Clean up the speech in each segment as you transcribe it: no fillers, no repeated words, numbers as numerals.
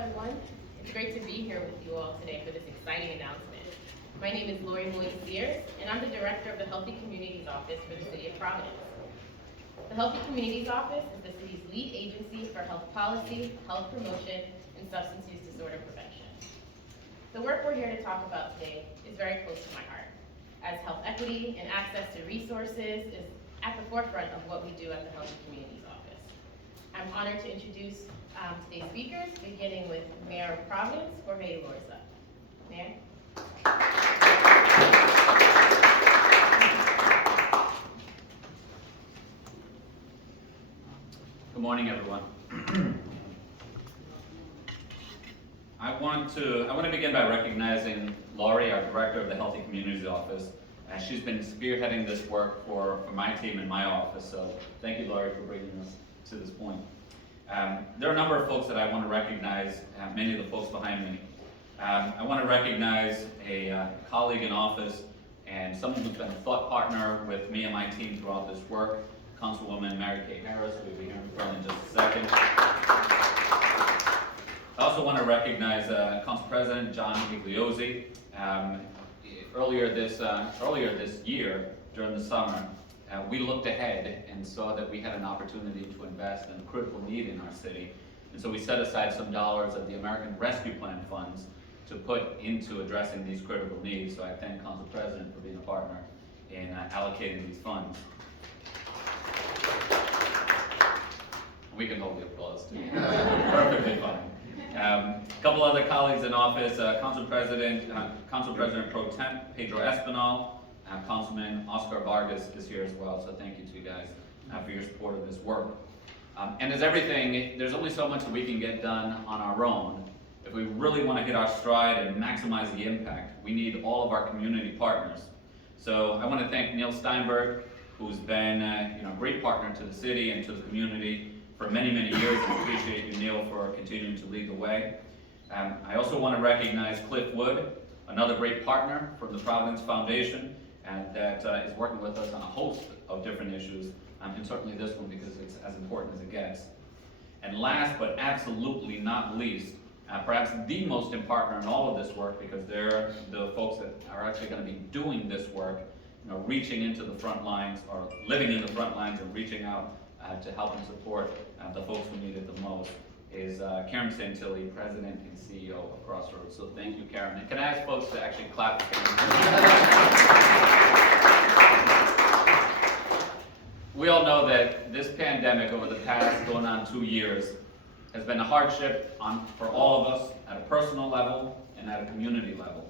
everyone. It's great to be here with you all today for this exciting announcement. My name is Lori Moy-Sears, and I'm the Director of the Healthy Communities Office for the City of Providence. The Healthy Communities Office is the city's lead agency for health policy, health promotion, and substance use disorder prevention. The work we're here to talk about today is very close to my heart, as health equity and access to resources is at the forefront of what we do at the Healthy Communities Office. I'm honored to introduce today's speakers, beginning with Mayor of Providence, Elorza. Mayor. Good morning, everyone. I want to begin by recognizing Laurie, our Director of the Healthy Communities Office. She's been spearheading this work for my team in my office, so thank you, Laurie, for bringing us to this point. There are a number of folks that I want to recognize, many of the folks behind me. I want to recognize a colleague in office and someone who's been a thought partner with me and my team throughout this work, Councilwoman Mary Kay Harris, who will be hearing from in just a second. I also want to recognize Council President John Igliosa. Earlier this year, during the summer, we looked ahead and saw that we had an opportunity to invest in a critical need in our city. And so we set aside some dollars of the American Rescue Plan funds to put into addressing these critical needs. So I thank Council President for being a partner in allocating these funds. We can hold the applause too. Perfectly fine. A couple other colleagues in office, Council President Pro Tem Pedro Espinal, Councilman Oscar Vargas is here as well, so thank you to you guys for your support of this work. And as everything, there's only so much that we can get done on our own. If we really want to hit our stride and maximize the impact, we need all of our community partners. So I want to thank Neil Steinberg, who's been a great partner to the city and to the community for many, many years, and I appreciate you, Neil, for continuing to lead the way. I also want to recognize Cliff Wood, another great partner from the Providence Foundation, and that is working with us on a host of different issues, and certainly this one because it's as important as it gets. And last but absolutely not least, perhaps the most important partner in all of this work, because they're the folks that are actually going to be doing this work, reaching into the front lines, or living in the front lines and reaching out to help and support the folks who need it the most, is Karen Santilli, President and CEO of Crossroads. So thank you, Karen. And can I ask folks to actually clap for Karen? We all know that this pandemic over the past going on 2 years has been a hardship for all of us at a personal level and at a community level.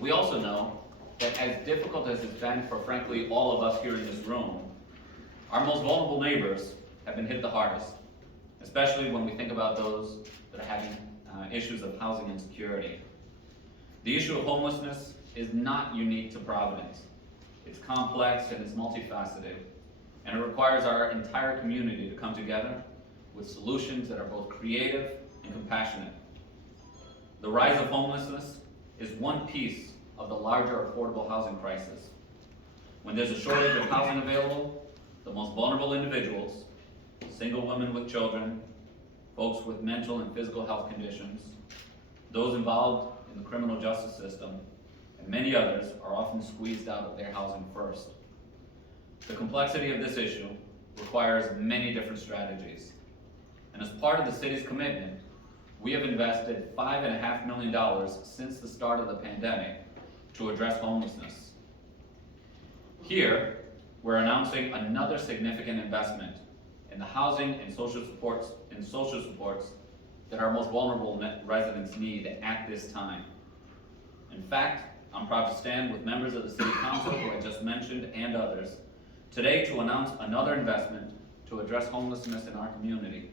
We also know that as difficult as it's been for, frankly, all of us here in this room, our most vulnerable neighbors have been hit the hardest, especially when we think about those that are having issues of housing insecurity. The issue of homelessness is not unique to Providence. It's complex and it's multifaceted, and it requires our entire community to come together with solutions that are both creative and compassionate. The rise of homelessness is one piece of the larger affordable housing crisis. When there's a shortage of housing available, the most vulnerable individuals, single women with children, folks with mental and physical health conditions, those involved in the criminal justice system, and many others are often squeezed out of their housing first. The complexity of this issue requires many different strategies. And as part of the city's commitment, we have invested $5.5 million since the start of the pandemic to address homelessness. Here, we're announcing another significant investment in the housing and social supports that our most vulnerable residents need at this time. In fact, I'm proud to stand with members of the City Council, who I just mentioned, and others, today to announce another investment to address homelessness in our community.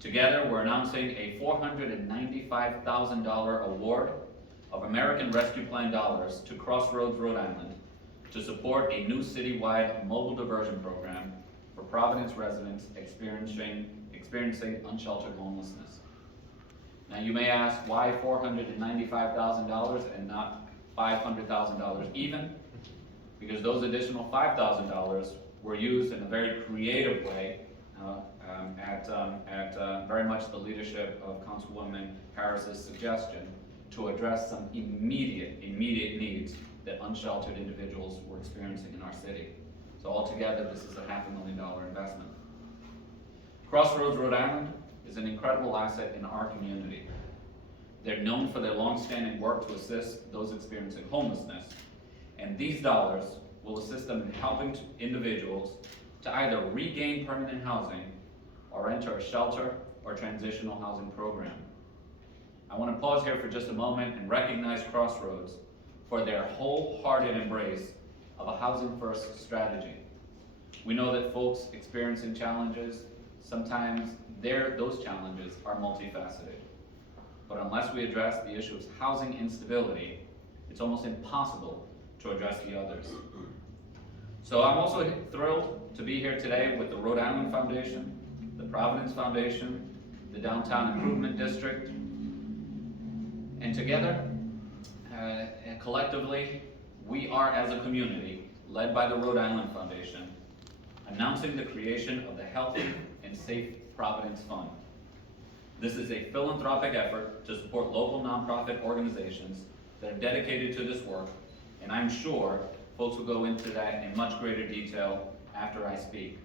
Together, we're announcing a $495,000 award of American Rescue Plan dollars to Crossroads, Rhode Island, to support a new citywide mobile diversion program for Providence residents experiencing unsheltered homelessness. Now you may ask, why $495,000 and not $500,000 even? Because those additional $5,000 were used in a very creative way at very much the leadership of Councilwoman Harris's suggestion to address some immediate needs that unsheltered individuals were experiencing in our city. So altogether, this is a $500,000 investment. Crossroads, Rhode Island is an incredible asset in our community. They're known for their long-standing work to assist those experiencing homelessness, and these dollars will assist them in helping individuals to either regain permanent housing or enter a shelter or transitional housing program. I want to pause here for just a moment and recognize Crossroads for their wholehearted embrace of a housing-first strategy. We know that folks experiencing challenges, sometimes those challenges are multifaceted. But unless we address the issue of housing instability, it's almost impossible to address the others. So I'm also thrilled to be here today with the Rhode Island Foundation, the Providence Foundation, the Downtown Improvement District, and together, and collectively, we are, as a community, led by the Rhode Island Foundation, announcing the creation of the Healthy and Safe Providence Fund. This is a philanthropic effort to support local nonprofit organizations that are dedicated to this work, and I'm sure folks will go into that in much greater detail after I speak.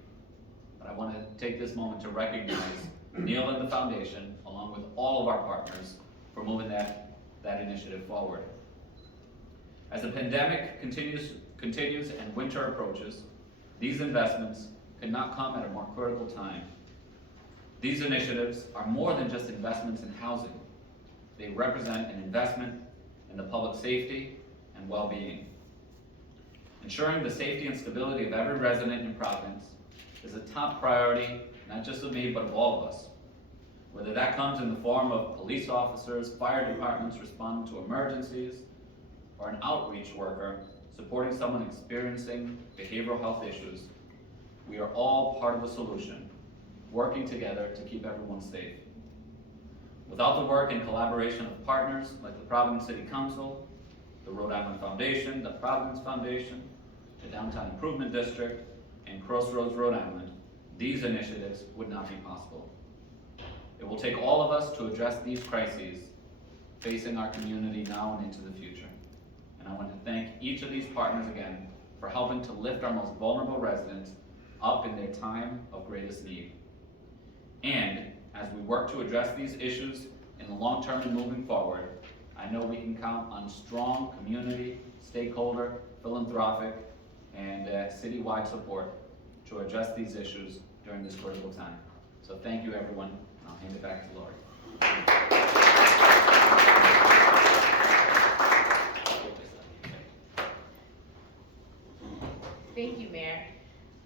But I want to take this moment to recognize Neil and the Foundation, along with all of our partners, for moving that initiative forward. As the pandemic continues and winter approaches, these investments could not come at a more critical time. These initiatives are more than just investments in housing. They represent an investment in the public safety and well-being. Ensuring the safety and stability of every resident in Providence is a top priority, not just of me, but of all of us. Whether that comes in the form of police officers, fire departments responding to emergencies, or an outreach worker supporting someone experiencing behavioral health issues, we are all part of the solution, working together to keep everyone safe. Without the work and collaboration of partners like the Providence City Council, the Rhode Island Foundation, the Providence Foundation, the Downtown Improvement District, and Crossroads, Rhode Island, these initiatives would not be possible. It will take all of us to address these crises facing our community now and into the future. And I want to thank each of these partners again for helping to lift our most vulnerable residents up in their time of greatest need. And as we work to address these issues in the long term and moving forward, I know we can count on strong community, stakeholder, philanthropic, and citywide support to address these issues during this critical time. So thank you, everyone, and I'll hand it back to Lori. Thank you, Mayor.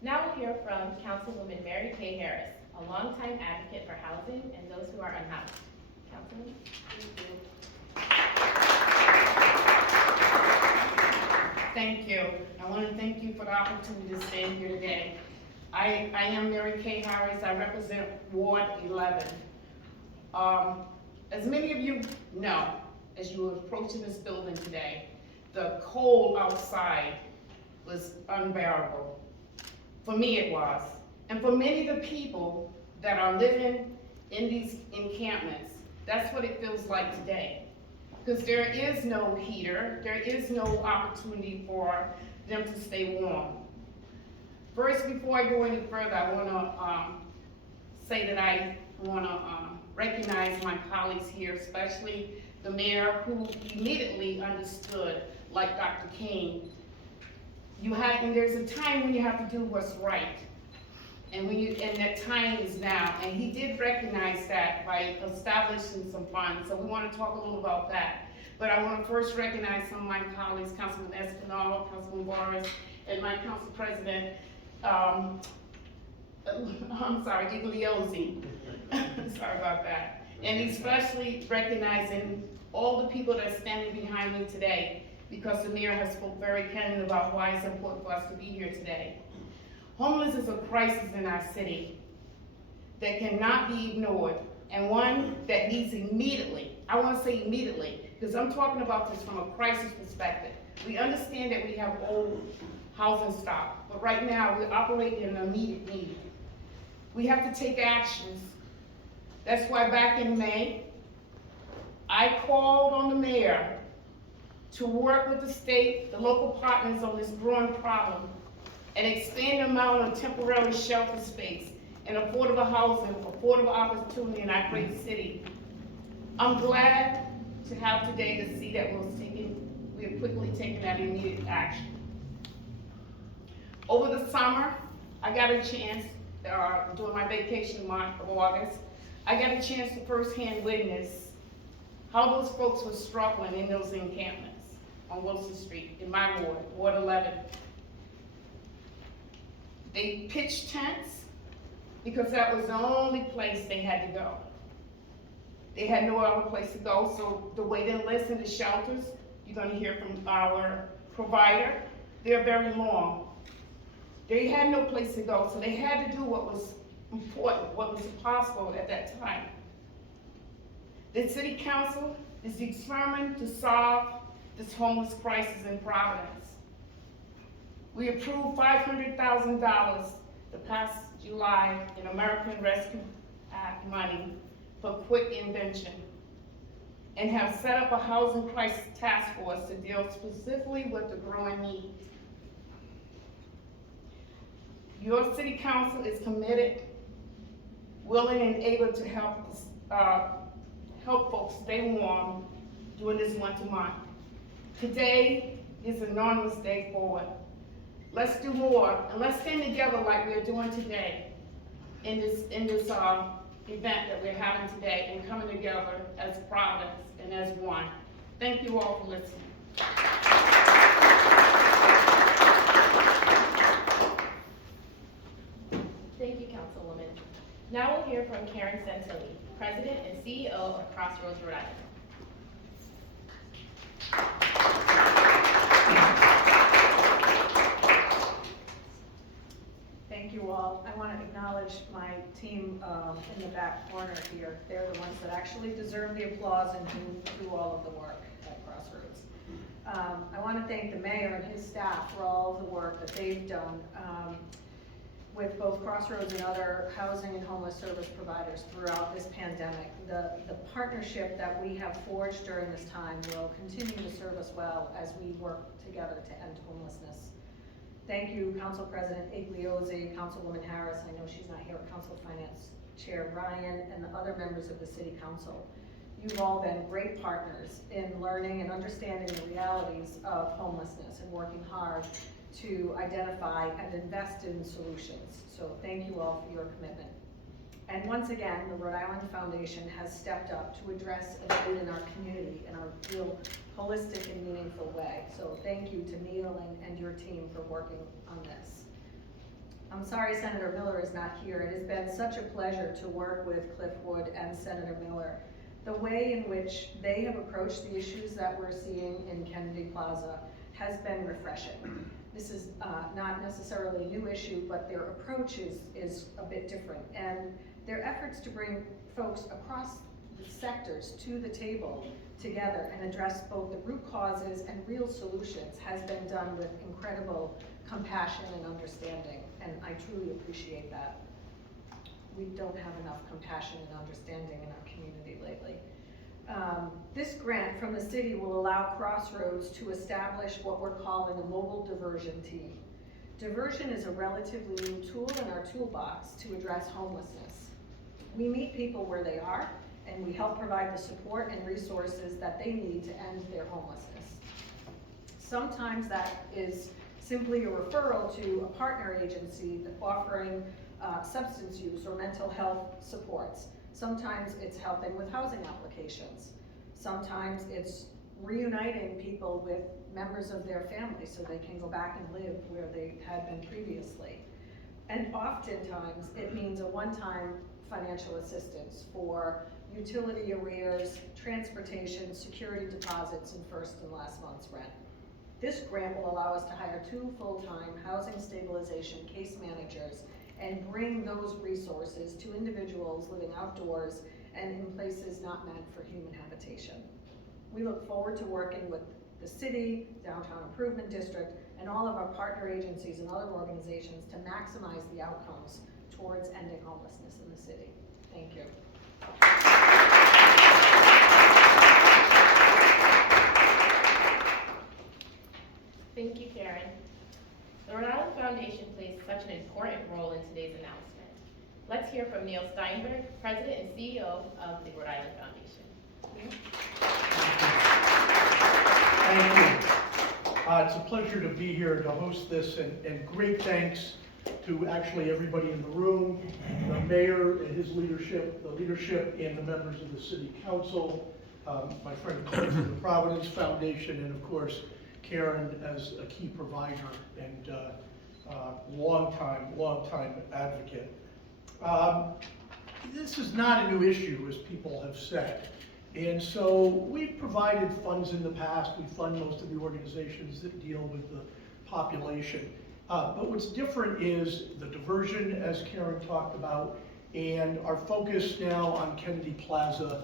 Now we'll hear from Councilwoman Mary Kay Harris, a longtime advocate for housing and those who are unhoused. Councilwoman? Thank you. I want to thank you for the opportunity to stand here today. I am Mary Kay Harris. I represent Ward 11. As many of you know, as you were approaching this building today, the cold outside was unbearable. For me it was. And for many of the people that are living in these encampments, that's what it feels like today. Because there is no heater, there is no opportunity for them to stay warm. First, before I go any further, I want to say that I want to recognize my colleagues here, especially the mayor, who immediately understood, like Dr. King, and there's a time when you have to do what's right, and that time is now. And he did recognize that by establishing some funds. So we want to talk a little about that. But I want to first recognize some of my colleagues, Councilman Espinal, Councilman Boris, and my council president, Igliosa. Sorry about that. And especially recognizing all the people that are standing behind me today, because the mayor has spoke very candidly about why it's important for us to be here today. Homelessness is a crisis in our city that cannot be ignored, and one that needs immediately, I want to say immediately, because I'm talking about this from a crisis perspective. We understand that we have old housing stock, but right now we're operating in an immediate need. We have to take actions. That's why back in May, I called on the mayor to work with the state, the local partners on this growing problem and expand the amount of temporary shelter space and affordable housing, affordable opportunity in our great city. I'm glad to have today to see that we have quickly taken that immediate action. Over the summer, I got a chance, during my vacation month of August, I got a chance to firsthand witness how those folks were struggling in those encampments on Wilson Street, in my ward, Ward 11. They pitched tents because that was the only place they had to go. They had no other place to go, so the waiting list in the shelters, you're gonna hear from our provider, they're very long. They had no place to go, so they had to do what was important, what was possible at that time. The city council is determined to solve this homeless crisis in Providence. We approved $500,000 the past July in American Rescue Act money for quick intervention and have set up a housing crisis task force to deal specifically with the growing need. Your city council is committed, willing, and able to help folks stay warm during this winter month. Today is an enormous day forward. Let's do more, and let's stand together like we're doing today in this event that we're having today, and coming together as Providence and as one. Thank you all for listening. Thank you, Councilwoman. Now we'll hear from Karen Santilli, President and CEO of Crossroads, Rhode Island. Thank you all. I want to acknowledge my team in the back corner here. They're the ones that actually deserve the applause and do all of the work at Crossroads. I want to thank the mayor and his staff for all of the work that they've done with both Crossroads and other housing and homeless service providers throughout this pandemic. The partnership that we have forged during this time will continue to serve us well as we work together to end homelessness. Thank you, Council President Igliosa, Councilwoman Harris, I know she's not here, Council Finance Chair Ryan, and the other members of the City Council. You've all been great partners in learning and understanding the realities of homelessness and working hard to identify and invest in solutions. So thank you all for your commitment. And once again, the Rhode Island Foundation has stepped up to address a need in our community in a real holistic and meaningful way. So thank you to Neil and your team for working on this. I'm sorry Senator Miller is not here. It has been such a pleasure to work with Cliff Wood and Senator Miller. The way in which they have approached the issues that we're seeing in Kennedy Plaza has been refreshing. This is not necessarily a new issue, but their approach is a bit different. And their efforts to bring folks across the sectors to the table together and address both the root causes and real solutions has been done with incredible compassion and understanding, and I truly appreciate that. We don't have enough compassion and understanding in our community lately. This grant from the city will allow Crossroads to establish what we're calling a mobile diversion team. Diversion is a relatively new tool in our toolbox to address homelessness. We meet people where they are, and we help provide the support and resources that they need to end their homelessness. Sometimes that is simply a referral to a partner agency offering substance use or mental health supports. Sometimes it's helping with housing applications. Sometimes it's reuniting people with members of their family so they can go back and live where they had been previously. And oftentimes it means a one-time financial assistance for utility arrears, transportation, security deposits, and first and last month's rent. This grant will allow us to hire 2 full-time housing stabilization case managers and bring those resources to individuals living outdoors and in places not meant for human habitation. We look forward to working with the city, Downtown Improvement District, and all of our partner agencies and other organizations to maximize the outcomes towards ending homelessness in the city. Thank you. Thank you, Karen. The Rhode Island Foundation plays such an important role in today's announcement. Let's hear from Neil Steinberg, President and CEO of the Rhode Island Foundation. Neil? Thank you. It's a pleasure to be here to host this, and great thanks to actually everybody in the room, the mayor and his leadership, the leadership and the members of the city council, my friend Cliff from the Providence Foundation, and of course, Karen as a key provider and long time advocate. This is not a new issue, as people have said. And so we've provided funds in the past. We fund most of the organizations that deal with the population. But what's different is the diversion, as Karen talked about, and our focus now on Kennedy Plaza,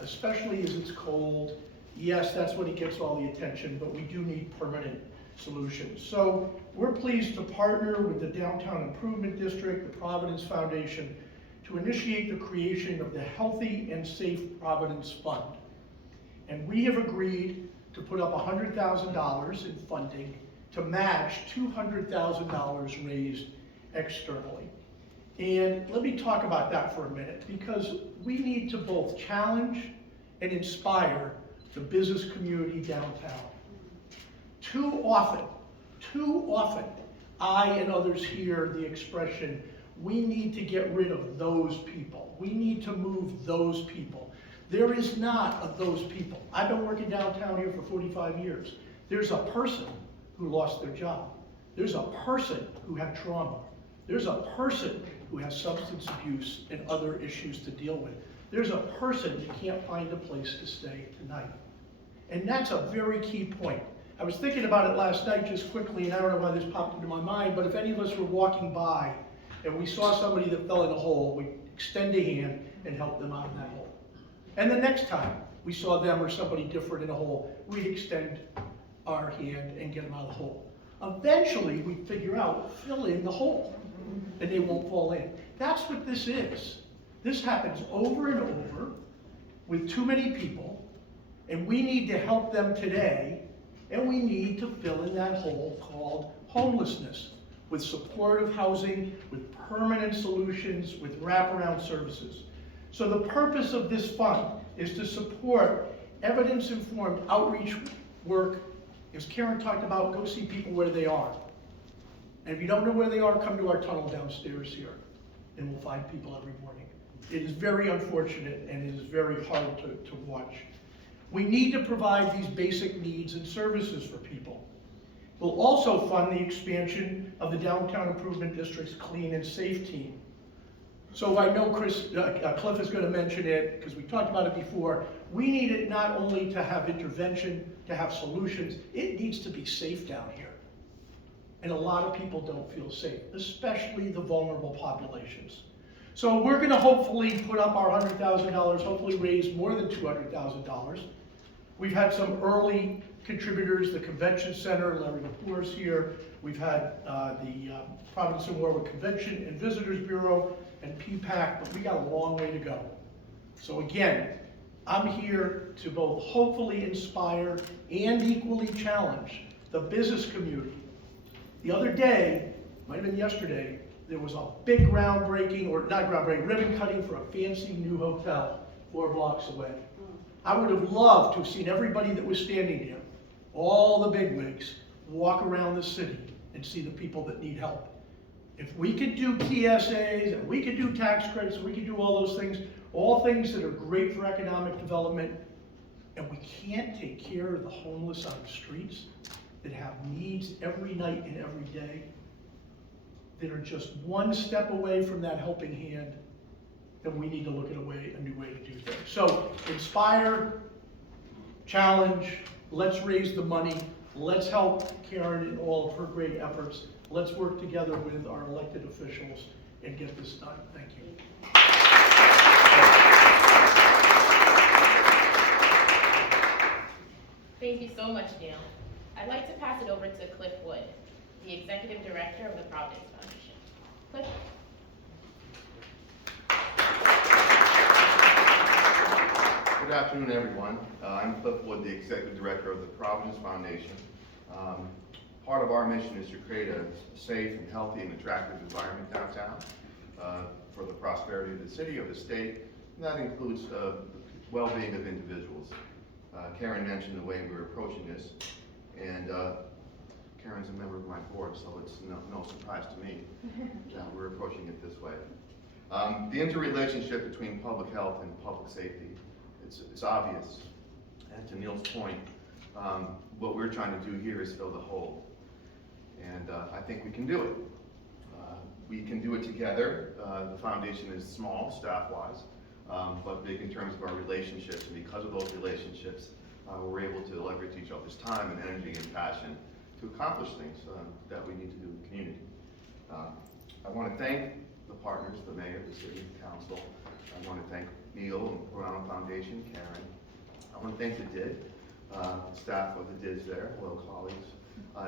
especially as it's cold. Yes, that's when it gets all the attention, but we do need permanent solutions. So we're pleased to partner with the Downtown Improvement District, the Providence Foundation, to initiate the creation of the Healthy and Safe Providence Fund. And we have agreed to put up $100,000 in funding to match $200,000 raised externally. And let me talk about that for a minute, because we need to both challenge and inspire the business community downtown. Too often, I and others hear the expression, we need to get rid of those people. We need to move those people. There is not a those people. I've been working downtown here for 45 years. There's a person who lost their job. There's a person who had trauma. There's a person who has substance abuse and other issues to deal with. There's a person who can't find a place to stay tonight. And that's a very key point. I was thinking about it last night just quickly, and I don't know why this popped into my mind, but if any of us were walking by and we saw somebody that fell in a hole, we'd extend a hand and help them out of that hole. And the next time we saw them or somebody different in a hole, we'd extend our hand and get them out of the hole. Eventually, we'd figure out, fill in the hole, and they won't fall in. That's what this is. This happens over and over with too many people, and we need to help them today, and we need to fill in that hole called homelessness with supportive housing, with permanent solutions, with wraparound services. So the purpose of this fund is to support evidence-informed outreach work. As Karen talked about, go see people where they are. And if you don't know where they are, come to our tunnel downstairs here, and we'll find people every morning. It is very unfortunate, and it is very hard to watch. We need to provide these basic needs and services for people. We'll also fund the expansion of the Downtown Improvement District's Clean and Safe team. So I know Cliff is going to mention it, because we talked about it before. We need it not only to have intervention, to have solutions, it needs to be safe down here. And a lot of people don't feel safe, especially the vulnerable populations. So we're going to hopefully put up our $100,000, hopefully raise more than $200,000. We've had some early contributors, the Convention Center, Larry Leppour's here. We've had the Providence and Warwick Convention and Visitors Bureau and PPAC, but we got a long way to go. So again, I'm here to both hopefully inspire and equally challenge the business community. The other day, might have been yesterday, there was a big groundbreaking, or not groundbreaking, ribbon cutting for a fancy new hotel 4 blocks away. I would have loved to have seen everybody that was standing there, all the bigwigs, walk around the city and see the people that need help. If we could do TSAs, and we could do tax credits, we could do all those things, all things that are great for economic development, and we can't take care of the homeless on the streets that have needs every night and every day, that are just one step away from that helping hand, then we need to look at a new way to do things. So inspire, challenge, let's raise the money, let's help Karen in all of her great efforts. Let's work together with our elected officials and get this done. Thank you. Thank you so much, Neil. I'd like to pass it over to Cliff Wood, the Executive Director of the Providence Foundation. Cliff? Good afternoon, everyone. I'm Cliff Wood, the Executive Director of the Providence Foundation. Part of our mission is to create a safe and healthy and attractive environment downtown for the prosperity of the city, of the state, and that includes the well-being of individuals. Karen mentioned the way we're approaching this, and Karen's a member of my board, so it's no surprise to me that we're approaching it this way. The interrelationship between public health and public safety, it's obvious. And to Neil's point, what we're trying to do here is fill the hole. And I think we can do it. We can do it together. The foundation is small, staff-wise, but big in terms of our relationships. And because of those relationships, we're able to leverage each other's time and energy and passion to accomplish things that we need to do in the community. I want to thank the partners, the mayor, the city council. I want to thank Neil and the Providence Foundation, Karen. I want to thank the DID, staff of the DIDs there, loyal colleagues.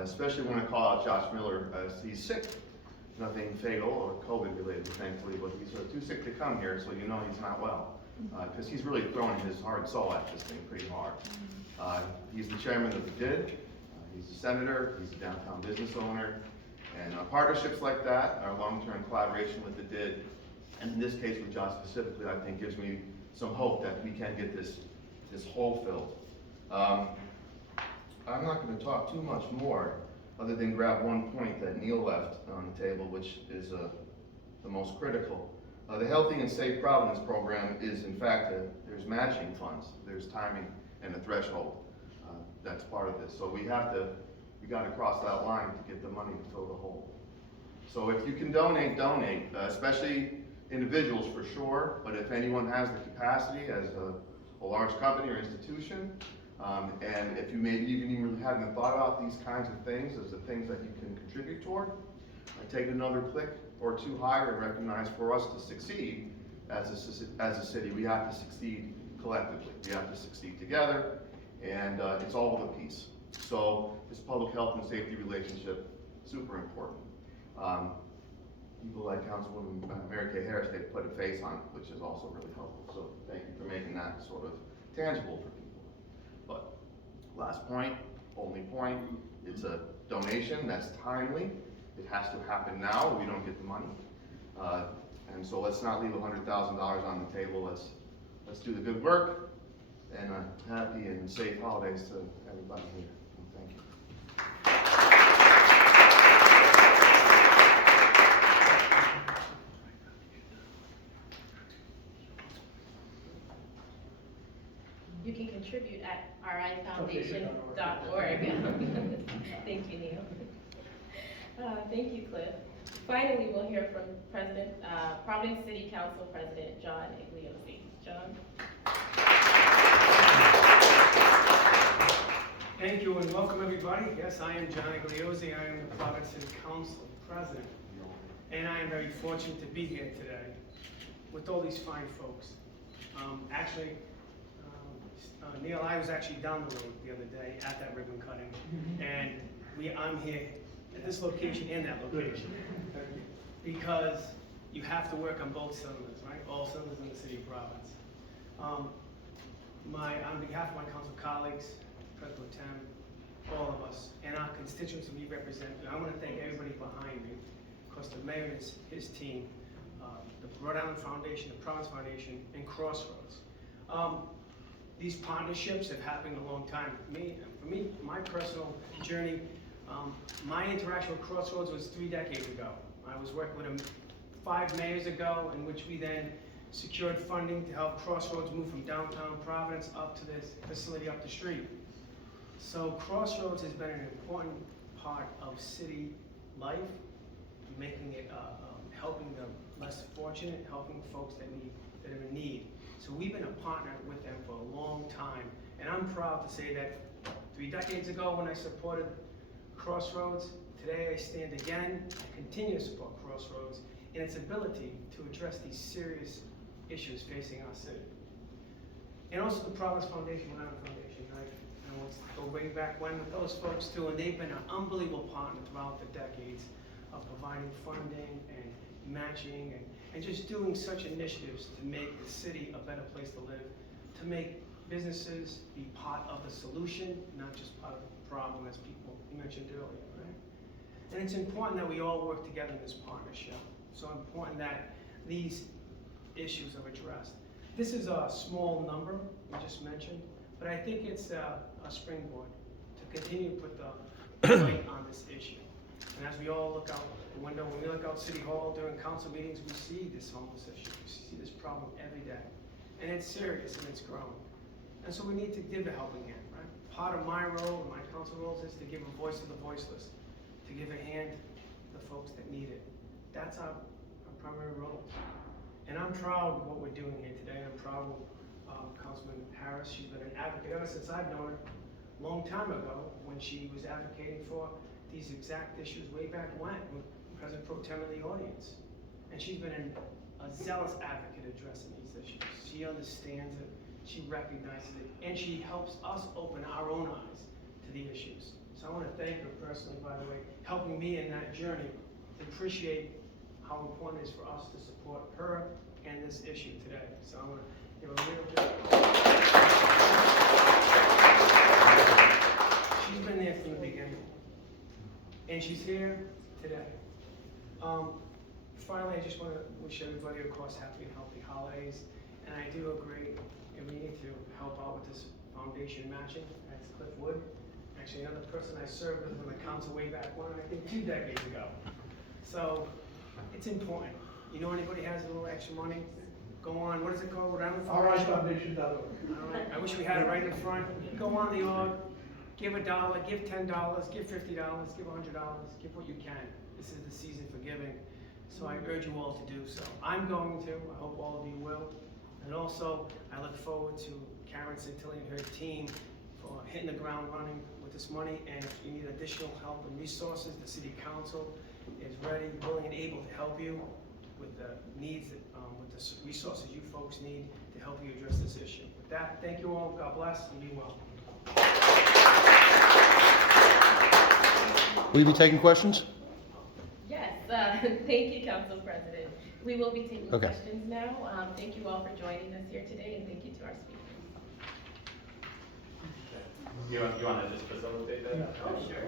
Especially when I call out Josh Miller, he's sick. Nothing fatal or COVID related, thankfully, but he's too sick to come here, so you know he's not well. Because he's really throwing his heart and soul at this thing pretty hard. He's the chairman of the DID, he's a senator, he's a downtown business owner, and partnerships like that, our long-term collaboration with the DID, and in this case with Josh specifically, I think gives me some hope that we can get this hole filled. I'm not going to talk too much more other than grab one point that Neil left on the table, which is the most critical. The Healthy and Safe Providence program is, in fact, there's matching funds, there's timing and a threshold that's part of this. So we got to cross that line to get the money to fill the hole. So if you can donate, especially individuals for sure, but if anyone has the capacity as a large company or institution, and if you maybe even really haven't thought about these kinds of things as the things that you can contribute toward, take another click or two higher and recognize for us to succeed as a city, we have to succeed collectively. We have to succeed together, and it's all of a piece. So this public health and safety relationship, super important. People like Councilwoman Mary Kay Harris, they put a face on it, which is also really helpful. So thank you for making that sort of tangible for people. But last point, only point, it's a donation that's timely. It has to happen now or we don't get the money. And so let's not leave $100,000 on the table. Let's do the good work, and happy and safe holidays to everybody here. Thank you. You can contribute at rifoundation.org. Thank you, Neil. Thank you, Cliff. Finally, we'll hear from Providence City Council President John Igliosa. John. Thank you and welcome everybody. Yes, I am John Igliosa. I am the Providence City Council President. And I am very fortunate to be here today with all these fine folks. Neil, I was actually down the road the other day at that ribbon cutting, and I'm here at this location and that location because you have to work on both cylinders, right? All cylinders in the city of Providence. On behalf of my council colleagues, President Tem, all of us, and our constituents we represent, I want to thank everybody behind me, of course the mayor and his team, the Rhode Foundation, the Providence Foundation, and Crossroads. These partnerships have happened a long time. For me, my personal journey, my interaction with Crossroads was 3 decades ago. I was working with them 5 mayors ago, in which we then secured funding to help Crossroads move from downtown Providence up to this facility up the street. So Crossroads has been an important part of city life, making it, helping the less fortunate, helping folks that are in need. So we've been a partner with them for a long time, and I'm proud to say that 3 decades ago when I supported Crossroads, today I stand again, I continue to support Crossroads in its ability to address these serious issues facing our city. And also the Providence Foundation, Rhode Foundation, I want to go way back when with those folks too, and they've been an unbelievable partner throughout the decades of providing funding and matching and just doing such initiatives to make the city a better place to live, to to make businesses be part of the solution, not just part of the problem, as people mentioned earlier, right? And it's important that we all work together in this partnership. So important that these issues are addressed. This is a small number we just mentioned, but I think it's a springboard to continue to put the light on this issue. And as we all look out the window, when we look out City Hall during council meetings, we see this homeless issue. We see this problem every day. And it's serious and it's growing. And so we need to give a helping hand, right? Part of my role and my council roles is to give a voice to the voiceless, to give a hand to the folks that need it. That's our primary role. And I'm proud of what we're doing here today. I'm proud of Councilman Harris. She's been an advocate ever since I've known her, a long time ago, when she was advocating for these exact issues way back when, with President Pro Tem in the audience. And she's been a zealous advocate addressing these issues. She understands it, she recognizes it, and she helps us open our own eyes to the issues. So I want to thank her personally, by the way, helping me in that journey, to appreciate how important it is for us to support her and this issue today. So I want to give a real big. She's been there from the beginning, and she's here today. Finally, I just want to wish everybody, of course, happy and healthy holidays. And I do agree, and we need to help out with this foundation matching. That's Cliff Wood. Actually, another person I served with on the council way back when, I think 2 decades ago. So it's important. You know, anybody has a little extra money, go on, what is it called? RISefoundation.org. All right, I wish we had it right in front. Go on the org, give $1, give $10, give $50, give $100, give what you can. This is the season for giving, so I urge you all to do so. I'm going to, I hope all of you will. And also, I look forward to Karen Santilli and her team for hitting the ground running with this money. And if you need additional help and resources, the City Council is ready, willing, and able to help you with the needs, with the resources you folks need to help you address this issue. With that, thank you all. God bless and be well. Will you be taking questions? Yes, thank you, Council President. We will be taking questions now. Thank you all for joining us here today, and thank you to our speakers. You want to just facilitate that? Oh, sure.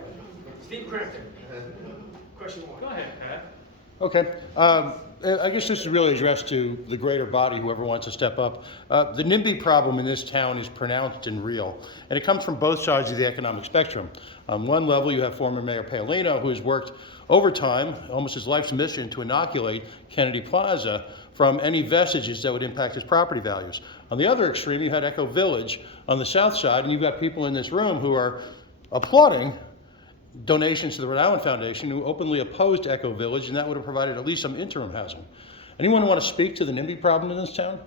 Steve Crampton. Question 1. Go ahead, Pat. Okay. I guess this is really addressed to the greater body, whoever wants to step up. The NIMBY problem in this town is pronounced and real, and it comes from both sides of the economic spectrum. On one level, you have former Mayor Paolino, who has worked overtime, almost his life's mission, to inoculate Kennedy Plaza from any vestiges that would impact his property values. On the other extreme, you had Echo Village on the south side, and you've got people in this room who are applauding donations to the Rhode Island Foundation, who openly opposed Echo Village, and that would have provided at least some interim housing. Anyone want to speak to the NIMBY problem in this town?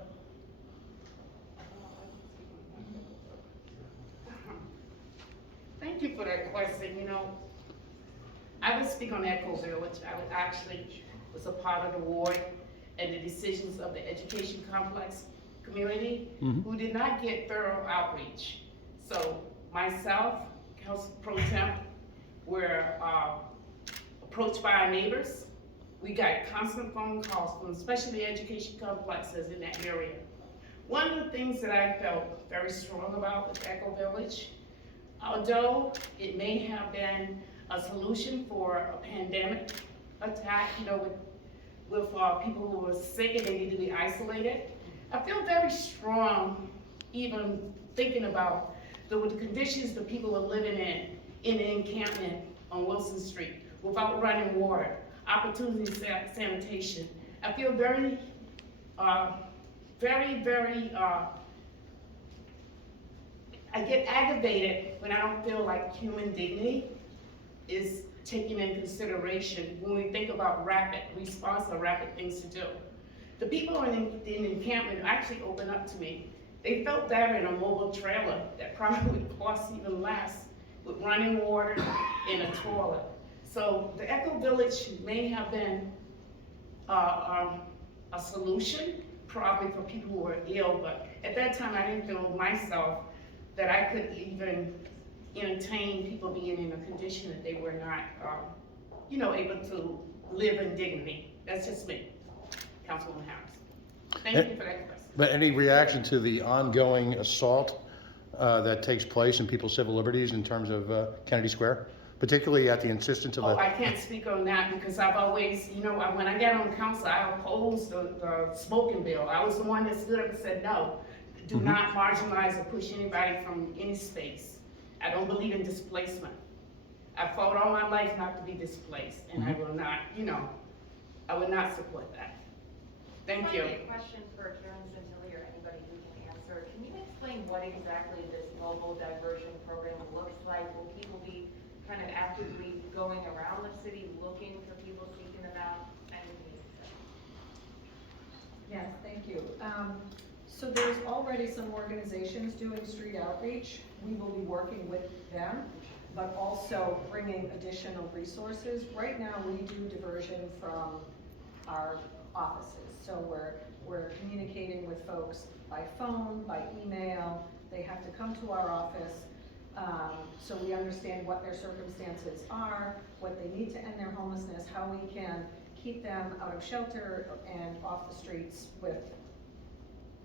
Thank you for that question. You know, I would speak on Echo Village. I would actually was a part of the ward and the decisions of the education complex community who did not get thorough outreach. So myself, Council Pro Tem, were approached by our neighbors. We got constant phone calls from especially education complexes in that area. One of the things that I felt very strong about with Echo Village, although it may have been a solution for a pandemic attack, you know, with people who were sick and they need to be isolated, I feel very strong even thinking about the conditions the people are living in the encampment on Wilson Street, without running water, opportunity sanitation. I feel very, I get aggravated when I don't feel like human dignity is taken in consideration when we think about rapid response or rapid things to do. The people in the encampment actually opened up to me. They felt better in a mobile trailer that probably would cost even less, with running water in a toilet. So the Echo Village may have been a solution, probably for people who were ill, but at that time I didn't feel myself that I could even entertain people being in a condition that they were not, able to live in dignity. That's just me, Councilwoman Harris. Thank you for that question. But any reaction to the ongoing assault that takes place in people's civil liberties in terms of Kennedy Square? Particularly at the insistence of Oh, the... I can't speak on that because I've always, you know, when I got on council, I opposed the smoking bill. I was the one that stood up and said, no, do not marginalize or push anybody from any space. I don't believe in displacement. I fought all my life not to be displaced, and I will not, you know, I will not support that. Thank you. A question for Karen Santilli or anybody who can answer. Can you explain what exactly this mobile diversion program looks like? Will people be kind of actively going around the city looking for people seeking them out? Yes, thank you. So there's already some organizations doing street outreach. We will be working with them, but also bringing additional resources. Right now, we do diversion from our offices. So we're communicating with folks by phone, by email. They have to come to our office. So we understand what their circumstances are, what they need to end their homelessness, how we can keep them out of shelter and off the streets with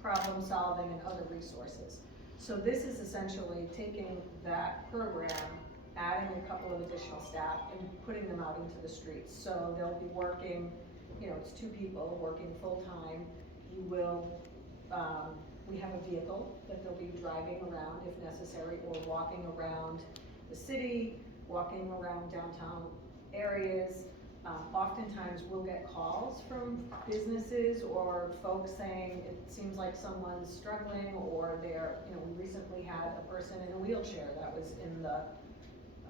problem solving and other resources. So this is essentially taking that program, adding a couple of additional staff and putting them out into the streets. So they'll be working, you know, it's 2 people working full time. You will, we have a vehicle that they'll be driving around if necessary, or walking around the city, walking around downtown areas. Oftentimes we'll get calls from businesses or folks saying it seems like someone's struggling, or they're, you know, we recently had a person in a wheelchair that was in the,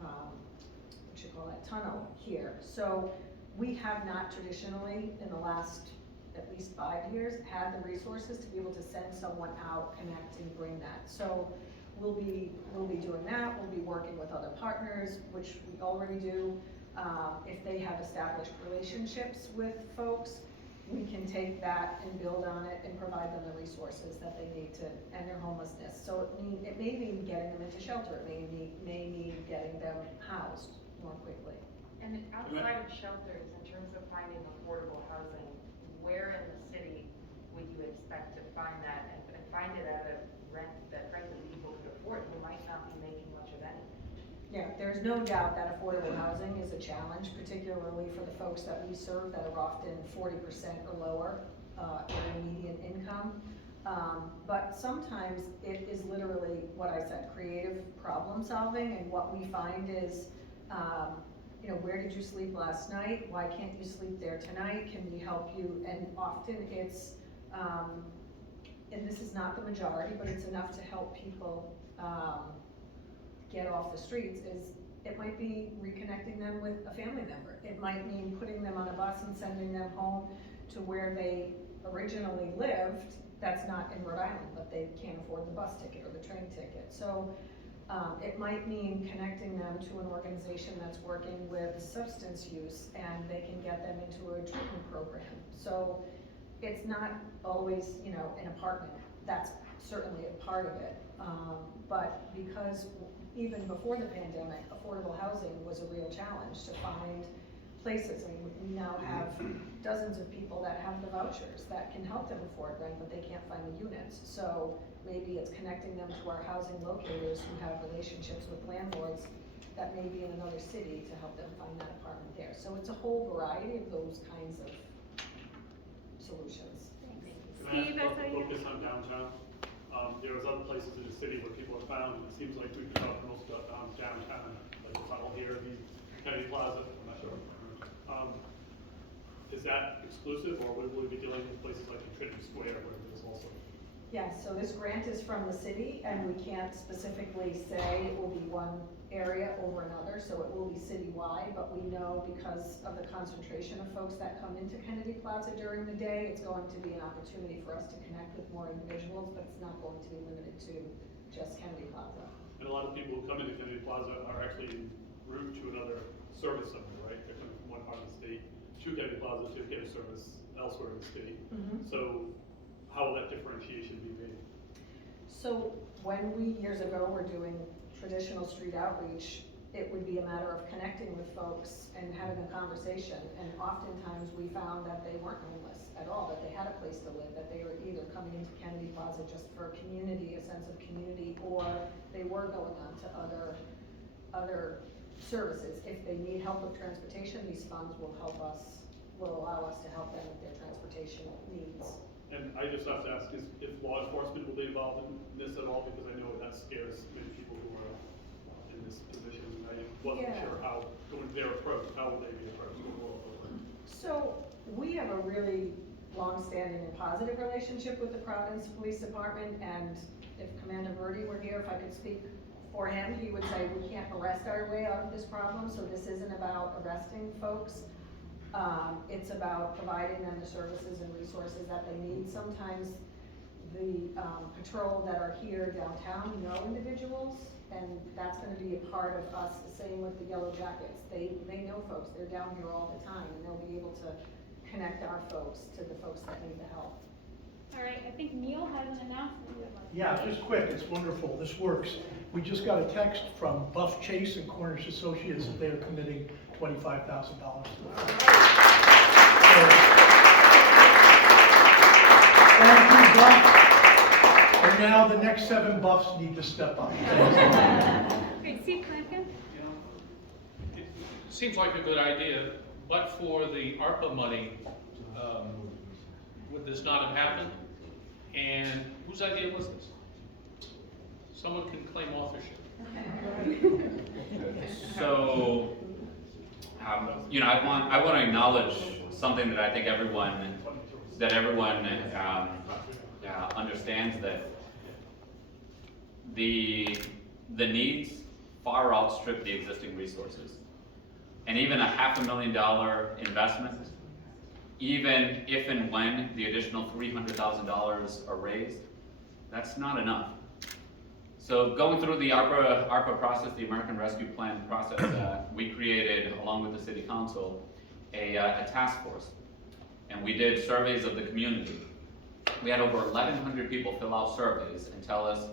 what you call that, tunnel here. So we have not traditionally, in the last at least 5 years, had the resources to be able to send someone out, connect, and bring that. So we'll be doing that. We'll be working with other partners, which we already do. If they have established relationships with folks, we can take that and build on it and provide them the resources that they need to end their homelessness. So it may mean getting them into shelter. It may mean getting them housed more quickly. And outside of shelters, in terms of finding affordable housing, where in the city would you expect to find that and find it at a rent that frankly people could afford who might not be making much of any? Yeah, there's no doubt that affordable housing is a challenge, particularly for the folks that we serve that are often 40% or lower in median income. But sometimes it is literally what I said, creative problem solving, and what we find is, you know, where did you sleep last night? Why can't you sleep there tonight? Can we help you? And often it's, and this is not the majority, but it's enough to help people get off the streets, is it might be reconnecting them with a family member. It might mean putting them on a bus and sending them home to where they originally lived. That's not in Rhode Island, but they can't afford the bus ticket or the train ticket. So it might mean connecting them to an organization that's working with substance use, and they can get them into a treatment program. So it's not always, you know, an apartment. That's certainly a part of it. But because even before the pandemic, affordable housing was a real challenge to find places. I mean, we now have dozens of people that have the vouchers that can help them afford rent, but they can't find the units. So maybe it's connecting them to our housing locators who have relationships with landlords that may be in another city to help them find that apartment there. So it's a whole variety of those kinds of solutions. Can I ask about the focus on downtown? There was other places in the city where people have found, and it seems like we've talked most about downtown, like the tunnel here, the Kennedy Plaza, I'm not sure. Is that exclusive, or would we be dealing with places like Trinity Square where there's also? Yes, so this grant is from the city, and we can't specifically say it will be one area over another, so it will be citywide, but we know because of the concentration of folks that come into Kennedy Plaza during the day, it's going to be an opportunity for us to connect with more individuals, but it's not going to be limited to just Kennedy Plaza. And a lot of people who come into Kennedy Plaza are actually en route to another service center, right? They're coming from one part of the state to Kennedy Plaza to get a service elsewhere in the state. So how will that differentiation be made? So when we, years ago, were doing traditional street outreach, it would be a matter of connecting with folks and having a conversation. And oftentimes we found that they weren't homeless at all, that they had a place to live, that they were either coming into Kennedy Plaza just for community, a sense of community, or they were going on to other services. If they need help with transportation, these funds will allow us to help them with their transportation needs. And I just have to ask, if law enforcement will be involved in this at all, because I know that scares many people who are in this position. I wasn't Yeah. sure how, going their approach, how would they be approached? So we have a really long-standing and positive relationship with the Providence Police Department, and if Commander Verdi were here, if I could speak for him, he would say we can't arrest our way out of this problem, so this isn't about arresting folks. It's about providing them the services and resources that they need. Sometimes the patrol that are here downtown know individuals, and that's gonna be a part of us. The same with the Yellow Jackets. They know folks, they're down here all the time, and they'll be able to connect our folks to the folks that need the help. All right, I think Neil has an announcement he would like to Yeah, make. just quick, it's wonderful, this works. We just got a text from Buff Chase and Cornish Associates that they are committing $25,000 to the fund. Thank you, Buff. And now the next 7 Buffs need to step up. Okay, Steve Clankin? It seems like a good idea, but for the ARPA money, would this not have happened? And whose idea was this? Someone can claim authorship. So, I want to acknowledge something that I think everyone understands, that the needs far outstrip the existing resources. And even a $500,000 investment, even if and when the additional $300,000 are raised, that's not enough. So going through the ARPA process, the American Rescue Plan process, we created, along with the City Council, a task force. And we did surveys of the community. We had over 1,100 people fill out surveys and tell us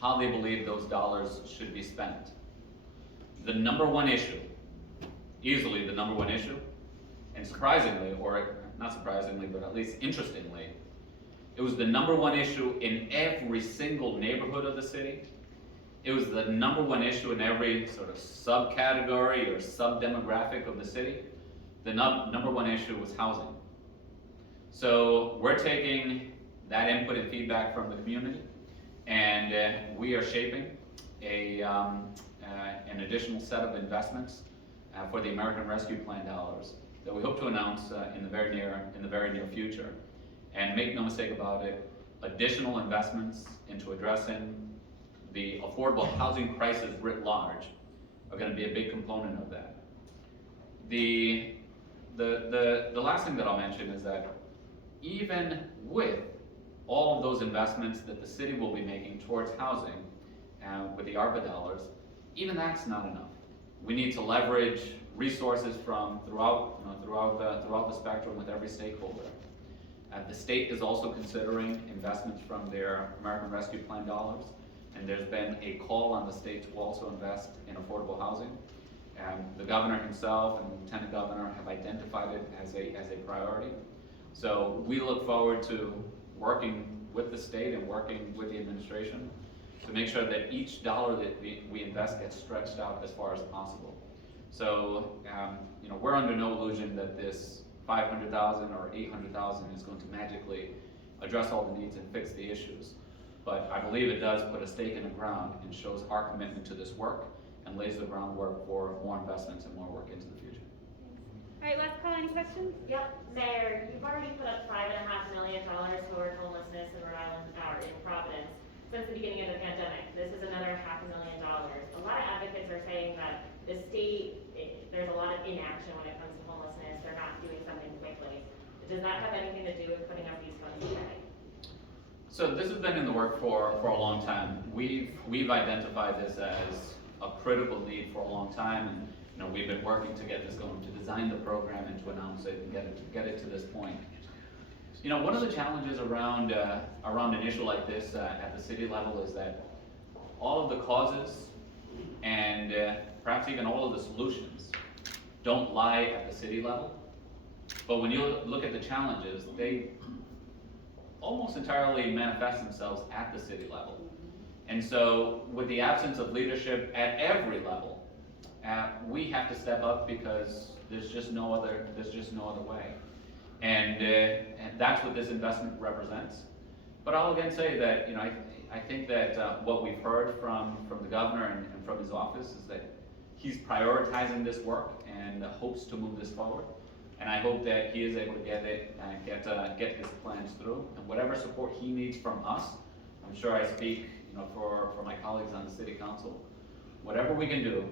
how they believe those dollars should be spent. The number one issue, easily the number one issue, and surprisingly, or not surprisingly, but at least interestingly, it was the number one issue in every single neighborhood of the city. It was the number one issue in every sort of subcategory or sub-demographic of the city. The number one issue was housing. So we're taking that input and feedback from the community, and we are shaping an additional set of investments for the American Rescue Plan dollars that we hope to announce in the very near future. And make no mistake about it, additional investments into addressing the affordable housing crisis writ large are going to be a big component of that. The last thing that I'll mention is that even with all of those investments that the city will be making towards housing with the ARPA dollars, even that's not enough. We need to leverage resources from throughout the spectrum with every stakeholder. The state is also considering investments from their American Rescue Plan dollars, and there's been a call on the state to also invest in affordable housing. The governor himself and the lieutenant governor have identified it as a priority. So we look forward to working with the state and working with the administration to make sure that each dollar that we invest gets stretched out as far as possible. So, we're under no illusion that this $500,000 or $800,000 is going to magically address all the needs and fix the issues. But I believe it does put a stake in the ground and shows our commitment to this work and lays the groundwork for more investments and more work into the future. All right, last call, any questions? Yep, Mayor, you've already put up $5.5 million toward homelessness in Rhode Island, or in Providence, since the beginning of the pandemic. This is another $500,000. A lot of advocates are saying that the state, there's a lot of inaction when it comes to homelessness. They're not doing something quickly. Does that have anything to do with putting up these funds today? So this has been in the work for a long time. We've identified this as a critical need for a long time, and we've been working to get this going, to design the program and to announce it and get it to this point. One of the challenges around an issue like this at the city level is that all of the causes And perhaps even all of the solutions don't lie at the city level. But when you look at the challenges, they almost entirely manifest themselves at the city level. And so with the absence of leadership at every level, we have to step up because there's just no other way. And that's what this investment represents. But I'll again say that, you know, I think that what we've heard from the governor and from his office is that he's prioritizing this work and hopes to move this forward. And I hope that he is able to get it and get his plans through. And whatever support he needs from us, I'm sure I speak, you know, for my colleagues on the city council. Whatever we can do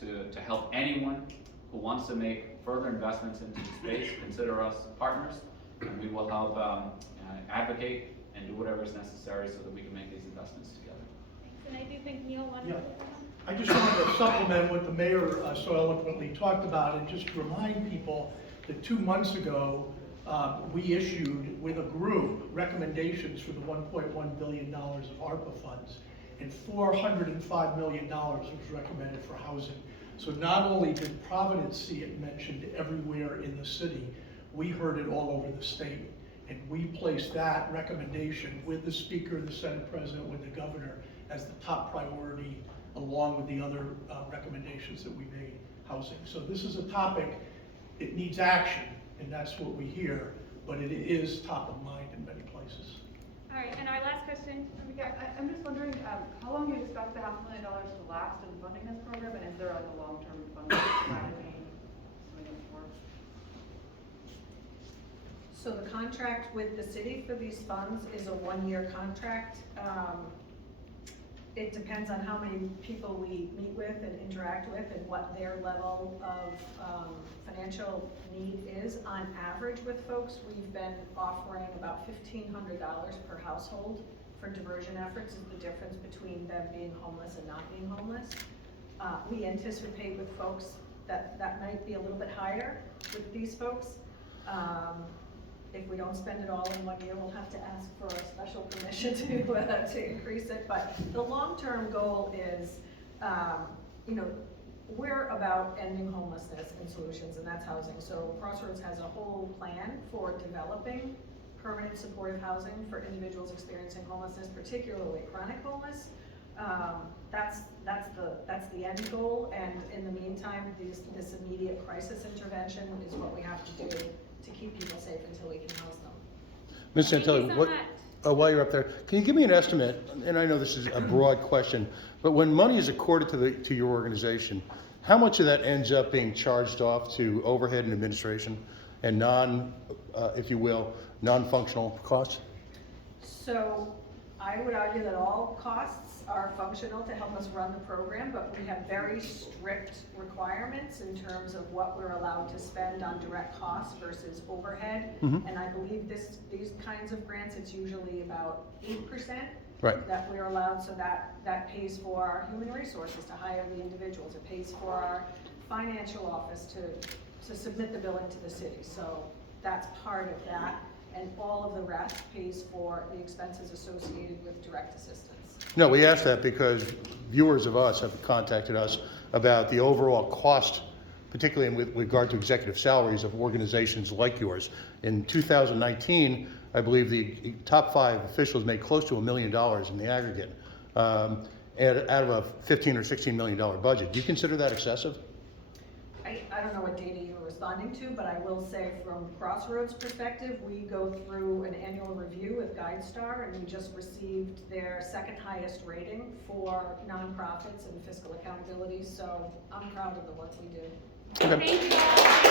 to help anyone who wants to make further investments into the space, consider us partners, and we will help advocate and do whatever is necessary so that we can make these investments together. Thanks, and I do think Neil wanted Yeah. to. I just wanted to supplement what the mayor so eloquently talked about and just remind people that 2 months ago, we issued with a group recommendations for the $1.1 billion of ARPA funds, and $405 million was recommended for housing. So not only did Providence see it mentioned everywhere in the city, we heard it all over the state. And we placed that recommendation with the Speaker, the Senate President, with the Governor as the top priority, along with the other recommendations that we made, housing. So this is a topic, it needs action, and that's what we hear, but it is top of mind in many places. All right, and our last question. I'm just wondering, how long do you expect the $500,000 to last in funding this program, and is there like a long-term funding strategy moving forward? So the contract with the city for these funds is a 1-year contract. It depends on how many people we meet with and interact with and what their level of financial need is. On average with folks, we've been offering about $1,500 per household for diversion efforts. Is the difference between them being homeless and not being homeless. We anticipate with folks that might be a little bit higher with these folks. If we don't spend it all in 1 year, we'll have to ask for a special permission to increase it. But the long-term goal is, you know, we're about ending homelessness and solutions, and that's housing. So Crossroads has a whole plan for developing permanent supportive housing for individuals experiencing homelessness, particularly chronic homeless. That's the end goal, and in the meantime, this immediate crisis intervention is what we have to do to keep people safe until we can house them. Ms. Thank you Santilli, so much. while you're up there, can you give me an estimate, and I know this is a broad question, but when money is accorded to your organization, how much of that ends up being charged off to overhead and administration and if you will, non-functional costs? So I would argue that all costs are functional to help us run the program, but we have very strict requirements in terms of what we're allowed to spend on direct costs versus overhead. Mhm. And I believe these kinds of grants, it's usually about 8%. Right. That we're allowed, so that pays for our human resources to hire the individuals. It pays for our financial office to submit the billing to the city. So that's part of that. And all of the rest pays for the expenses associated with direct assistance. No, we asked that because viewers of us have contacted us about the overall cost, particularly with regard to executive salaries of organizations like yours. In 2019, I believe the top 5 officials made close to $1 million in the aggregate, out of a $15 or $16 million budget. Do you consider that excessive? I don't know what data you're responding to, but I will say from Crossroads perspective, we go through an annual review with GuideStar, and we just received their 2nd highest rating for nonprofits and fiscal accountability, so I'm proud of the work we do. Okay. Thank you all.